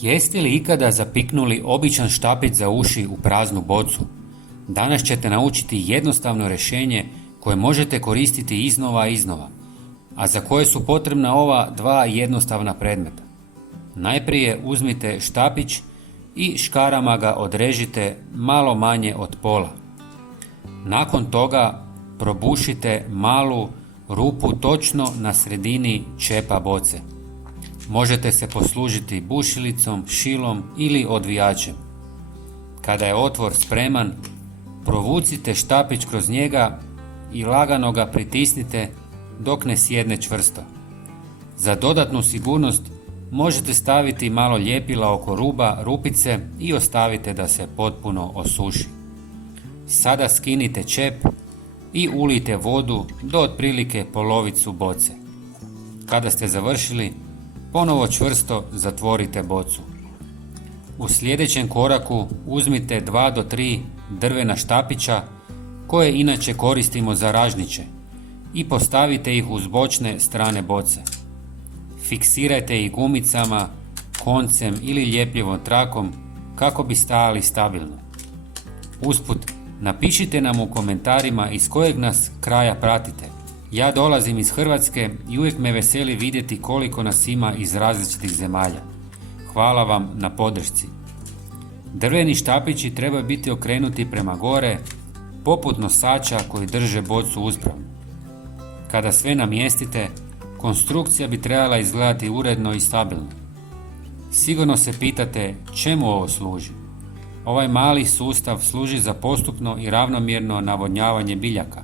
Jeste li ikada zapiknuli običan štapić za uši u praznu bocu? Danas ćete naučiti jednostavno rješenje koje možete koristiti iznova i iznova, a za koje su potrebna ova dva jednostavna predmeta. Najprije uzmite štapić i škarama ga odrežite malo manje od pola. Nakon toga probušite malu rupu točno na sredini čepa boce. Možete se poslužiti bušilicom, šilom ili odvijačem. Kada je otvor spreman, provucite štapić kroz njega i lagano ga pritisnite dok ne sjedne čvrsto. Za dodatnu sigurnost možete staviti malo ljepila oko ruba rupice i ostavite da se potpuno osuši. Sada skinite čep i ulijte vodu do otprilike polovicu boce. Kada ste završili, ponovo čvrsto zatvorite bocu. U sljedećem koraku uzmite 2 do 3 drvena štapića koje inače koristimo za ražnjiće i postavite ih uz bočne strane boce. Fiksirajte ih gumicama, koncem ili ljepljivom trakom kako bi stajali stabilno. Usput, napišite nam u komentarima iz kojeg nas kraja pratite. Ja dolazim iz Hrvatske i uvijek me veseli vidjeti koliko nas ima iz različitih zemalja. Hvala vam na podršci. Drveni štapići trebaju biti okrenuti prema gore, poput nosača koji drže bocu uspravno. Kada sve namjestite, konstrukcija bi trebala izgledati uredno i stabilno. Sigurno se pitate čemu ovo služi. Ovaj mali sustav služi za postupno i ravnomjerno navodnjavanje biljaka.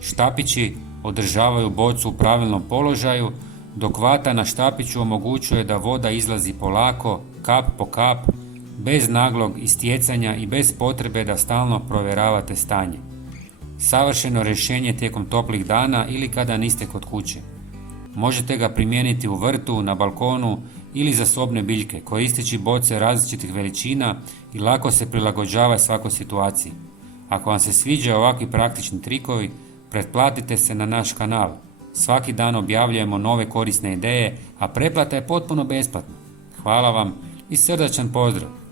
Štapići održavaju bocu u pravilnom položaju, dok vata na štapiću omogućuje da voda izlazi polako, kap po kap, bez naglog istjecanja i bez potrebe da stalno provjeravate stanje. Savršeno rješenje tijekom toplih dana ili kada niste kod kuće. Možete ga primijeniti u vrtu, na balkonu ili za sobne biljke, koristeći boce različitih veličina i lako se prilagođava svakoj situaciji. Ako vam se sviđaju ovakvi praktični trikovi, pretplatite se na naš kanal. Svaki dan objavljujemo nove korisne ideje, a pretplata je potpuno besplatna. Hvala vam i srdačan pozdrav!